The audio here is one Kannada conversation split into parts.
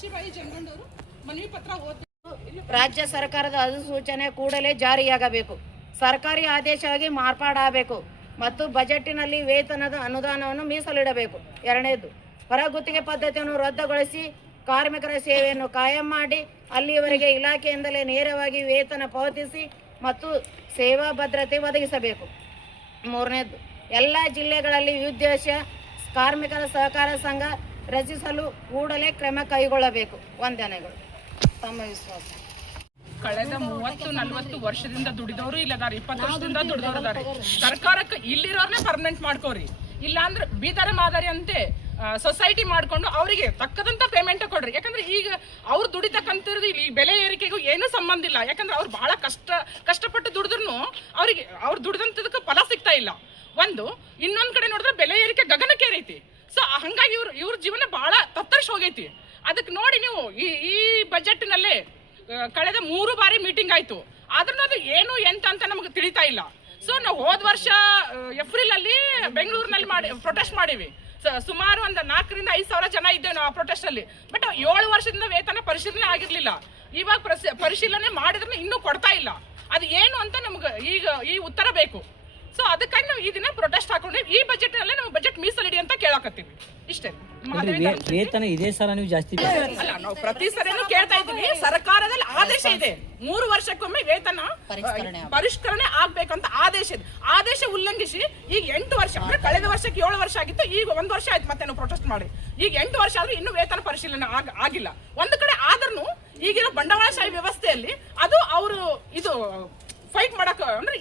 ಕಾಶಿಬಾಯಿ ಜಂಗಂಡವರು ಮನವಿ ಪತ್ರ ಓದಿ ರಾಜ್ಯ ಸರ್ಕಾರದ ಅಧಿಸೂಚನೆ ಕೂಡಲೇ ಜಾರಿಯಾಗಬೇಕು. ಸರ್ಕಾರಿ ಆದೇಶವಾಗಿ ಮಾರ್ಪಾಡಾಗಬೇಕು ಮತ್ತು ಬಜೆಟ್ಟಿನಲ್ಲಿ ವೇತನದ ಅನುದಾನವನ್ನು ಮೀಸಲಿಡಬೇಕು. ಎರಡನೇದು, ಹೊರಗುತ್ತಿಗೆ ಪದ್ಧತಿಯನ್ನು ರದ್ದುಗೊಳಿಸಿ ಕಾರ್ಮಿಕರ ಸೇವೆಯನ್ನು ಕಾಯಂ ಮಾಡಿ ಅಲ್ಲಿಯವರೆಗೆ ಇಲಾಖೆಯಿಂದಲೇ ನೇರವಾಗಿ ವೇತನ ಪಾವತಿಸಿ ಮತ್ತು ಸೇವಾ ಭದ್ರತೆ ಒದಗಿಸಬೇಕು. ಮೂರನೇದು, ಎಲ್ಲ ಜಿಲ್ಲೆಗಳಲ್ಲಿ ವಿವಿಧ ಕಾರ್ಮಿಕರ ಸಹಕಾರ ಸಂಘ ರಚಿಸಲು ಕೂಡಲೇ ಕ್ರಮ ಕೈಗೊಳ್ಳಬೇಕು. ವಂದನೆಗಳು. ತಮ್ಮ ವಿಶ್ವಾಸ. ಕಳೆದ 30-40 ವರ್ಷದಿಂದ ದುಡಿದವರು ಇಲ್ಲದಾರೆ, 20 ವರ್ಷದಿಂದ ದುಡಿದವರು ಇದಾರೆ. ಸರ್ಕಾರಕ್ಕೆ ಇಲ್ಲಿರೋರ್ನೇ ಪರ್ಮನೆಂಟ್ ಮಾಡ್ಕೋರಿ, ಇಲ್ಲ ಅಂದ್ರೆ ಬೀದರ ಮಾದರಿ ಅಂತೆ ಸೊಸೈಟಿ ಮಾಡ್ಕೊಂಡು ಅವರಿಗೆ ತಕ್ಕದಂತ ಪೇಮೆಂಟ್ ಕೊಡ್ರಿ. ಯಾಕಂದ್ರೆ ಈಗ ಅವ್ರು ದುಡಿತಕ್ಕಂಥದ್ದು ಈ ಬೆಲೆ ಏರಿಕೆಗೂ ಏನೂ ಸಂಬಂಧ ಇಲ್ಲ. ಯಾಕಂದ್ರೆ ಅವ್ರು ಬಹಳ ಕಷ್ಟಪಟ್ಟು ದುಡಿದ್ರು ಅವ್ರಿಗೆ ಅವ್ರು ದುಡಿದಂತದಕ್ಕೆ ಫಲ ಸಿಗ್ತಾ ಇಲ್ಲ. ಒಂದು ಇನ್ನೊಂದ್ ಕಡೆ ನೋಡಿದ್ರೆ ಬೆಲೆ ಏರಿಕೆ ಗಗನಕ್ಕೇರೈತಿ. ಸೊ ಹಂಗಾಗಿ ಇವ್ರ ಜೀವನ ಬಹಳ ತತ್ತರಿಸಿ ಹೋಗೈತಿ. ಅದಕ್ಕೆ ನೋಡಿ ನೀವು ಈ ಬಜೆಟ್ ನಲ್ಲೇ ಕಳೆದ 3 ಬಾರಿ ಮೀಟಿಂಗ್ ಆಯ್ತು, ಆದ್ರೂ ಅದು ಏನು ಎಂತ ಅಂತ ನಮ್ಗೆ ತಿಳಿತಾ ಇಲ್ಲ. ಸೊ ನಾವು ಹೋದ ವರ್ಷ ಏಪ್ರಿಲ್ ಅಲ್ಲಿ ಬೆಂಗಳೂರಿನಲ್ಲಿ ಪ್ರೊಟೆಸ್ಟ್ ಮಾಡಿವಿ. ಸುಮಾರು ಒಂದು 4,000-5,000 ಜನ ಇದ್ದೇವೆ ನಾವು ಆ ಪ್ರೊಟೆಸ್ಟ್ ಅಲ್ಲಿ. ಬಟ್ 7 ವರ್ಷದಿಂದ ವೇತನ ಪರಿಶೀಲನೆ ಆಗಿರ್ಲಿಲ್ಲ. ಇವಾಗ ಪರಿಶೀಲನೆ ಮಾಡಿದ್ರೆ ಇನ್ನೂ ಕೊಡ್ತಾ ಇಲ್ಲ. ಅದು ಏನು ಅಂತ ನಮ್ಗೆ ಈಗ ಈ ಉತ್ತರ ಬೇಕು. ಸೊ ಅದಕ್ಕಾಗಿ ನಾವು ಈ ದಿನ ಪ್ರೊಟೆಸ್ಟ್ ಹಾಕೊಂಡ್ವಿ. ಈ ಬಜೆಟ್ ಅಲ್ಲೇ ನಾವು ಬಜೆಟ್ ಮೀಸಲಿಡಿ ಅಂತ ಕೇಳಕತ್ತೀವಿ. ಇಷ್ಟೇ. ವೇತನ ಇದೇ ಸಲ ನೀವು ಜಾಸ್ತಿ ಅಲ್ಲ, ನಾವು ಪ್ರತಿ ಸರಿನೂ ಕೇಳ್ತಾ ಇದ್ದೀವಿ. ಸರ್ಕಾರದಲ್ಲಿ ಆದೇಶ ಇದೆ, 3 ವರ್ಷಕ್ಕೊಮ್ಮೆ ವೇತನ ಪರಿಷ್ಕರಣೆ ಆಗ್ಬೇಕಂತ ಆದೇಶ ಇದೆ. ಆದೇಶ ಉಲ್ಲಂಘಿಸಿ ಈಗ 8 ವರ್ಷ ಅಂದ್ರೆ ಕಳೆದ ವರ್ಷಕ್ಕೆ 7 ವರ್ಷ ಆಗಿತ್ತು, ಈಗ 1 ವರ್ಷ ಆಯ್ತು ಮತ್ತೆ ನಾವು ಪ್ರೊಟೆಸ್ಟ್ ಮಾಡಿ. ಈಗ 8 ವರ್ಷ ಆದ್ರೂ ಇನ್ನೂ ವೇತನ ಪರಿಶೀಲನೆ ಆಗಿಲ್ಲ. ಒಂದು ಕಡೆ ಆದ್ರೂ ಈಗಿರೋ ಬಂಡವಾಳಶಾಹಿ ವ್ಯವಸ್ಥೆಯಲ್ಲಿ ಅದು ಅವರು ಇದು ಫೈಟ್ ಮಾಡಕ್ ಅಂದ್ರೆ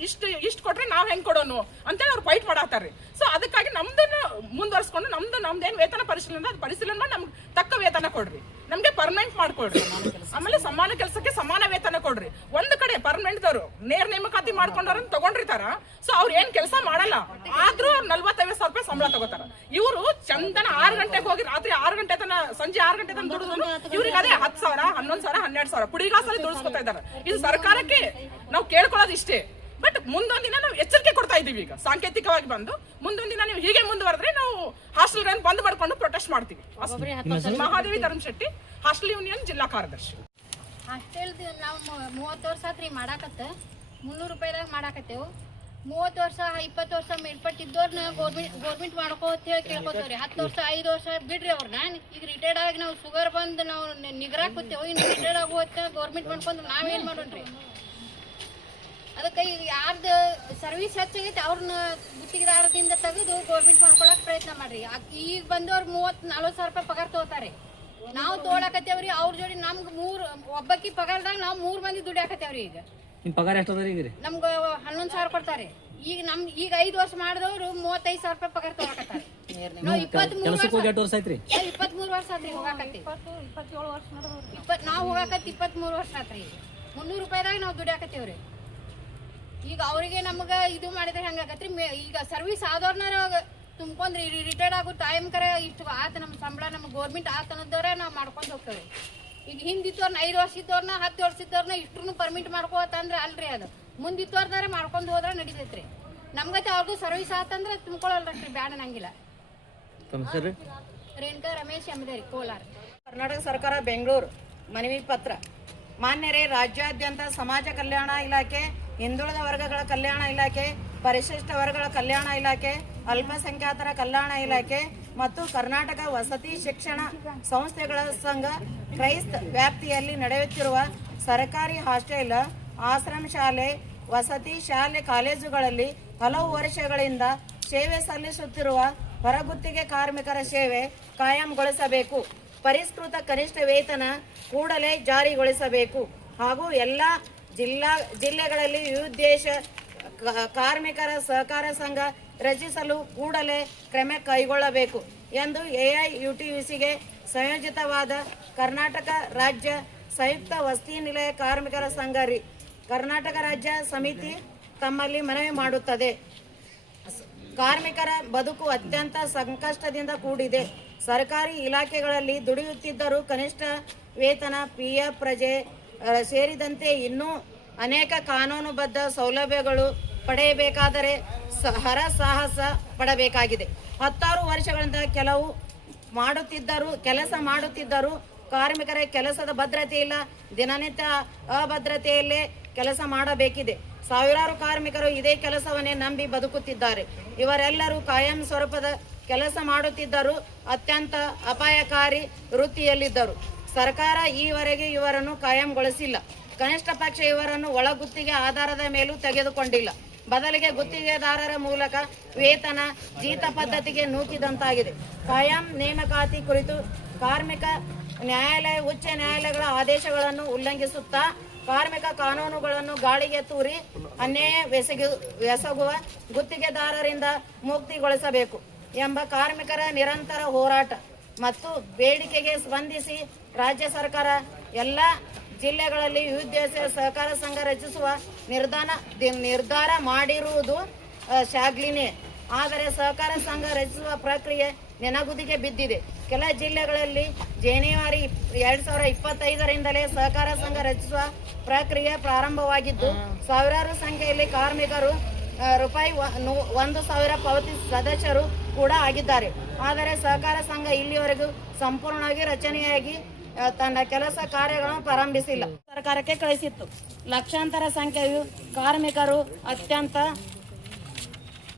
ಇಷ್ಟು ಕೊಟ್ರೆ ನಾವ್ ಹೆಂಗ್ ಕೊಡೋನು ಅಂತ ಅವ್ರು ಫೈಟ್ ಮಾಡಾತಾರ್ರಿ. ಸೊ ಅದಕ್ಕಾಗಿ ನಮ್ದನ್ನ ಮುಂದುವರ್ಸ್ಕೊಂಡು ನಮ್ದೇನ್ ವೇತನ ಪರಿಶೀಲನೆ ಅದು ಪರಿಶೀಲನೆ ಮಾಡಿ ನಮ್ಗೆ ತಕ್ಕ ವೇತನ ಕೊಡ್ರಿ, ನಮ್ಗೆ ಪರ್ಮನೆಂಟ್ ಮಾಡ್ಕೊಡ್ರಿ. ಆಮೇಲೆ ಸಮಾನ ಕೆಲಸಕ್ಕೆ ಸಮಾನ ವೇತನ ಕೊಡ್ರಿ. ಒಂದು ಕಡೆ ಪರ್ಮನೆಂಟ್ ದವರು ನೇರ ನೇಮಕಾತಿ ಮಾಡ್ಕೊಂಡವ್ರನ್ನ ತಗೊಂಡಿರ್ತಾರ. ಸೊ ಅವ್ರು ಏನ್ ಕೆಲಸ ಮಾಡಲ್ಲ, ಆದ್ರೂ 40-50 ಸಾವಿರ ರೂಪಾಯಿ ಸಂಬಳ ತಗೋತಾರ. ಇವರು ಚಂದನ 6 ಗಂಟೆಗೆ ಹೋಗಿ ರಾತ್ರಿ 6 ಗಂಟೆ ತನ ಸಂಜೆ 6 ಗಂಟೆ ತನ ದುಡಿದ್ರು ಇವ್ರಿಗೆ ಅದೇ 10,000, 11,000, 12,000 ಪುಡಿಗಾಸಲ್ಲಿ ದುಡಿಸ್ಕೊತಾ ಇದಾರೆ. ಇದು ಸರ್ಕಾರಕ್ಕೆ ನಾವು ಕೇಳ್ಕೊಳ್ಳೋದು ಇಷ್ಟೇ. ಬಟ್ ಮುಂದೊಂದ್ ದಿನ ನಾವು ಎಚ್ಚರಿಕೆ ಕೊಡ್ತಾ ಇದೀವಿ. ಈಗ ಸಾಂಕೇತಿಕವಾಗಿ ಬಂದು ಮುಂದೊಂದ್ ದಿನ ನೀವು ಹೀಗೆ ಮುಂದುವರೆದ್ರೆ ನಾವು ಹಾಸ್ಟೆಲ್ಗಳನ್ನು ಬಂದ್ ಮಾಡ್ಕೊಂಡು ಪ್ರೊಟೆಸ್ಟ್ ಮಾಡ್ತೀವಿ. ಮಹಾದೇವಿ ಧರ್ಮಶೆಟ್ಟಿ, ಹಾಸ್ಟೆಲ್ ಯೂನಿಯನ್ ಜಿಲ್ಲಾ ಕಾರ್ಯದರ್ಶಿ. ಹಾಸ್ಟೆಲ್ ನಾವು 30 ವರ್ಷ ಆತ್ರಿ ಮಾಡಾಕತ್ತ 300 ರೂಪಾಯಿದಾಗ ಮಾಡಾಕತ್ತೇವು. 30 ವರ್ಷ 20 ವರ್ಷ ಮೇಲ್ಪಟ್ಟಿದ್ದವ್ರನ್ನ ಗೌರ್ಮೆಂಟ್ ಮಾಡ್ಕೋತ ಹೇಳಿ ಕೇಳ್ಕೊತೇವ್ರಿ. 10 ವರ್ಷ 5 ವರ್ಷ ಬಿಡ್ರಿ ಅವ್ರನ್ನ. ಈಗ ರಿಟೈರ್ಡ್ ಆಗಿ ನಾವು ಶುಗರ್ ಬಂದು ನಾವು ನಿಗ್ರಾಕೋತೇವೆ. ಇನ್ನು ರಿಟೈರ್ಡ್ ಆಗೋತ್ತ ಗೌರ್ಮೆಂಟ್ ಮಾಡ್ಕೊಂಡು ನಾವೇನ್ ಮಾಡೋಣ್ರಿ? ಅದಕ್ಕೆ ಈಗ ಯಾರ್ದು ಸರ್ವಿಸ್ ಹೆಚ್ಚಾಗೈತೆ ಅವ್ರನ್ನ ಗುತ್ತಿಗೆದಾರದಿಂದ ತೆಗೆದು ಗೌರ್ಮೆಂಟ್ ಮಾಡ್ಕೊಳಕ್ ಪ್ರಯತ್ನ ಮಾಡ್ರಿ. ಈಗ ಬಂದವ್ರು 30-40 ಸಾವಿರ ರೂಪಾಯಿ ಪಗಾರ ತಗೋತಾರೆ. ನಾವು ತೋಳಾಕತ್ತೇವ್ರಿ. ಅವ್ರ ಜೋಡಿ ನಮ್ಗೆ ಒಬ್ಬಕ್ಕಿ ಪಗಾರದಾಗ ನಾವು 3 ಮಂದಿ ದುಡಿಯಾಕತ್ತೇವ್ರಿ. ಈಗ ನಿಮ್ ಪಗಾರ ಎಷ್ಟು ಅದ ಈಗ? ನಮ್ಗೆ 11 ಸಾವಿರ ಕೊಡ್ತಾರೆ. ಈಗ 5 ವರ್ಷ ಮಾಡಿದವ್ರು 35 ಸಾವಿರ ರೂಪಾಯಿ ಪಗಾರ ತಗೋಕತ್ತಾರೆ. ನಾವು 23 ವರ್ಷ ಆತ್ರಿ ಹೋಗಾಕತ್ತಿ. ನಾವು ಹೋಗಾಕತ್ತಿ 23 ವರ್ಷ ಆತ್ರಿ. 300 ರೂಪಾಯಿದಾಗ ನಾವು ದುಡಿಯಾಕತ್ತೇವ್ರಿ. ಈಗ ಅವ್ರಿಗೆ ನಮ್ಗ ಇದು ಮಾಡಿದ್ರೆ ಹೆಂಗಾಗತ್ರಿ? ಈಗ ಸರ್ವಿಸ್ ಆದವ್ರನ್ನ ತುಂಬ್ಕೊಂಡ್ರಿ ರಿಟೈರ್ಡ್ ಆಗೋ ಟೈಮ್ ಕರೆ ಇಷ್ಟು ಆತ ನಮ್ಮ ಸಂಬಳ ನಮ್ಮ ಗೌರ್ಮೆಂಟ್ ಆತ ಅನ್ನೋದವ್ರೆ ನಾವು ಮಾಡ್ಕೊಂಡು ಹೋಗ್ತೇವೆ. ಈಗ ಹಿಂದಿತ್ತವ್ರನ್ನ 5 ವರ್ಷ ಇದ್ದವ್ರನ್ನ 10 ವರ್ಷ ಇದ್ದವ್ರನ್ನ ಇಷ್ಟ್ರು ಪರ್ಮಿಟ್ ಮಾಡ್ಕೋತಂದ್ರೆ ಅಲ್ರಿ. ಅದು ಮುಂದಿತ್ತವ್ರದಾರೆ ಮಾಡ್ಕೊಂಡು ಹೋದ್ರೆ ನಡೀತೈತ್ರಿ. ನಮ್ಗತ್ತೆ ಅವ್ರಿಗೂ ಸರ್ವಿಸ್ ಆತಂದ್ರೆ ತುಂಬ್ಕೊಳ್ಳಲ್ರಿ, ಬ್ಯಾಡ ನಂಗಿಲ್ಲ. ರೇಣುಕಾ ರಮೇಶ್ ಎಂಬುದೇರಿ, ಕೋಲಾರ. ಕರ್ನಾಟಕ ಸರ್ಕಾರ, ಬೆಂಗಳೂರು. ಮನವಿ ಪತ್ರ. ಮಾನ್ಯರೇ, ರಾಜ್ಯಾದ್ಯಂತ ಸಮಾಜ ಕಲ್ಯಾಣ ಇಲಾಖೆ, ಹಿಂದುಳಿದ ವರ್ಗಗಳ ಕಲ್ಯಾಣ ಇಲಾಖೆ, ಪರಿಶಿಷ್ಟ ವರ್ಗಗಳ ಕಲ್ಯಾಣ ಇಲಾಖೆ, ಅಲ್ಪಸಂಖ್ಯಾತರ ಕಲ್ಯಾಣ ಇಲಾಖೆ ಮತ್ತು ಕರ್ನಾಟಕ ವಸತಿ ಶಿಕ್ಷಣ ಸಂಸ್ಥೆಗಳ ಸಂಘ ಕ್ರೈಸ್ತ ವ್ಯಾಪ್ತಿಯಲ್ಲಿ ನಡೆಯುತ್ತಿರುವ ಸರ್ಕಾರಿ ಹಾಸ್ಟೆಲ್, ಆಶ್ರಮ ಶಾಲೆ, ವಸತಿ ಶಾಲೆ, ಕಾಲೇಜುಗಳಲ್ಲಿ ಹಲವು ವರ್ಷಗಳಿಂದ ಸೇವೆ ಸಲ್ಲಿಸುತ್ತಿರುವ ಹೊರಗುತ್ತಿಗೆ ಕಾರ್ಮಿಕರ ಸೇವೆ ಕಾಯಂಗೊಳಿಸಬೇಕು. ಪರಿಷ್ಕೃತ ಕನಿಷ್ಠ ವೇತನ ಕೂಡಲೇ ಜಾರಿಗೊಳಿಸಬೇಕು ಹಾಗೂ ಎಲ್ಲ ಜಿಲ್ಲೆಗಳಲ್ಲಿ ವಿವಿಧ ಕಾರ್ಮಿಕರ ಸಹಕಾರ ಸಂಘ ರಚಿಸಲು ಕೂಡಲೇ ಕ್ರಮ ಕೈಗೊಳ್ಳಬೇಕು ಎಂದು AIUTUCಗೆ ಸಂಯೋಜಿತವಾದ ಕರ್ನಾಟಕ ರಾಜ್ಯ ಸಂಯುಕ್ತ ವಸತಿ ನಿಲಯ ಕಾರ್ಮಿಕರ ಸಂಘ ಕರ್ನಾಟಕ ರಾಜ್ಯ ಸಮಿತಿ ತಮ್ಮಲ್ಲಿ ಮನವಿ ಮಾಡುತ್ತದೆ. ಕಾರ್ಮಿಕರ ಬದುಕು ಅತ್ಯಂತ ಸಂಕಷ್ಟದಿಂದ ಕೂಡಿದೆ. ಸರ್ಕಾರಿ ಇಲಾಖೆಗಳಲ್ಲಿ ದುಡಿಯುತ್ತಿದ್ದರೂ ಕನಿಷ್ಠ ವೇತನ, PF, ಪ್ರಜೆ ಸೇರಿದಂತೆ ಇನ್ನೂ ಅನೇಕ ಕಾನೂನುಬದ್ಧ ಸೌಲಭ್ಯಗಳು ಪಡೆಯಬೇಕಾದರೆ ಹರಸಾಹಸ ಪಡಬೇಕಾಗಿದೆ. 10 ವರ್ಷಗಳಿಂದ ಕೆಲಸ ಮಾಡುತ್ತಿದ್ದರೂ ಕಾರ್ಮಿಕರ ಕೆಲಸದ ಭದ್ರತೆ ಇಲ್ಲ, ದಿನನಿತ್ಯ ಅಭದ್ರತೆಯಲ್ಲೇ ಕೆಲಸ ಮಾಡಬೇಕಿದೆ. ಸಾವಿರಾರು ಕಾರ್ಮಿಕರು ಇದೇ ಕೆಲಸವನ್ನೇ ನಂಬಿ ಬದುಕುತ್ತಿದ್ದಾರೆ. ಇವರೆಲ್ಲರೂ ಕಾಯಂ ಸ್ವರೂಪದ ಕೆಲಸ ಮಾಡುತ್ತಿದ್ದರು, ಅತ್ಯಂತ ಅಪಾಯಕಾರಿ ವೃತ್ತಿಯಲ್ಲಿದ್ದರು. ಸರ್ಕಾರ ಈವರೆಗೆ ಇವರನ್ನು ಕಾಯಂಗೊಳಿಸಿಲ್ಲ. ಕನಿಷ್ಠ ಪಕ್ಷ ಇವರನ್ನು ಒಳಗುತ್ತಿಗೆ ಆಧಾರದ ಮೇಲೂ ತೆಗೆದುಕೊಂಡಿಲ್ಲ. ಬದಲಿಗೆ ಗುತ್ತಿಗೆದಾರರ ಮೂಲಕ ವೇತನ ಜೀತ ಪದ್ಧತಿಗೆ ನೂಕಿದಂತಾಗಿದೆ. ಕಾಯಂ ನೇಮಕಾತಿ ಕುರಿತು ಕಾರ್ಮಿಕ ನ್ಯಾಯಾಲಯ, ಉಚ್ಚ ನ್ಯಾಯಾಲಯಗಳ ಆದೇಶಗಳನ್ನು ಉಲ್ಲಂಘಿಸುತ್ತಾ ಕಾರ್ಮಿಕ ಕಾನೂನುಗಳನ್ನು ಗಾಳಿಗೆ ತೂರಿ ಅನ್ಯಾಯ ಎಸಗುವ ಗುತ್ತಿಗೆದಾರರಿಂದ ಮುಕ್ತಿಗೊಳಿಸಬೇಕು ಎಂಬ ಕಾರ್ಮಿಕರ ನಿರಂತರ ಹೋರಾಟ ಮತ್ತು ಬೇಡಿಕೆಗೆ ಸ್ಪಂದಿಸಿ ರಾಜ್ಯ ಸರ್ಕಾರ ಎಲ್ಲ ಜಿಲ್ಲೆಗಳಲ್ಲಿ ವಿವಿಧ ಸಹಕಾರ ಸಂಘ ರಚಿಸುವ ನಿರ್ಧಾರ ಮಾಡಿರುವುದು ಶ್ಲಾಘನೀಯ. ಆದರೆ ಸಹಕಾರ ಸಂಘ ರಚಿಸುವ ಪ್ರಕ್ರಿಯೆ ನೆನಗುದಿಗೆ ಬಿದ್ದಿದೆ. ಕೆಲ ಜಿಲ್ಲೆಗಳಲ್ಲಿ ಜನವರಿ 2025ರಿಂದಲೇ ಸಹಕಾರ ಸಂಘ ರಚಿಸುವ ಪ್ರಕ್ರಿಯೆ ಪ್ರಾರಂಭವಾಗಿದ್ದು, ಸಾವಿರಾರು ಸಂಖ್ಯೆಯಲ್ಲಿ ಕಾರ್ಮಿಕರು ರೂಪಾಯಿ 1,000 ಪಾವತಿಸಿ ಸದಸ್ಯರು ಕೂಡ ಆಗಿದ್ದಾರೆ. ಆದರೆ ಸಹಕಾರ ಸಂಘ ಇಲ್ಲಿವರೆಗೂ ಸಂಪೂರ್ಣವಾಗಿ ರಚನೆಯಾಗಿ ತನ್ನ ಕೆಲಸ ಕಾರ್ಯಗಳನ್ನು ಪ್ರಾರಂಭಿಸಿಲ್ಲ. ಸರ್ಕಾರಕ್ಕೆ ಕಳಿಸಿತ್ತು. ಲಕ್ಷಾಂತರ ಸಂಖ್ಯೆಯು ಕಾರ್ಮಿಕರು ಅತ್ಯಂತ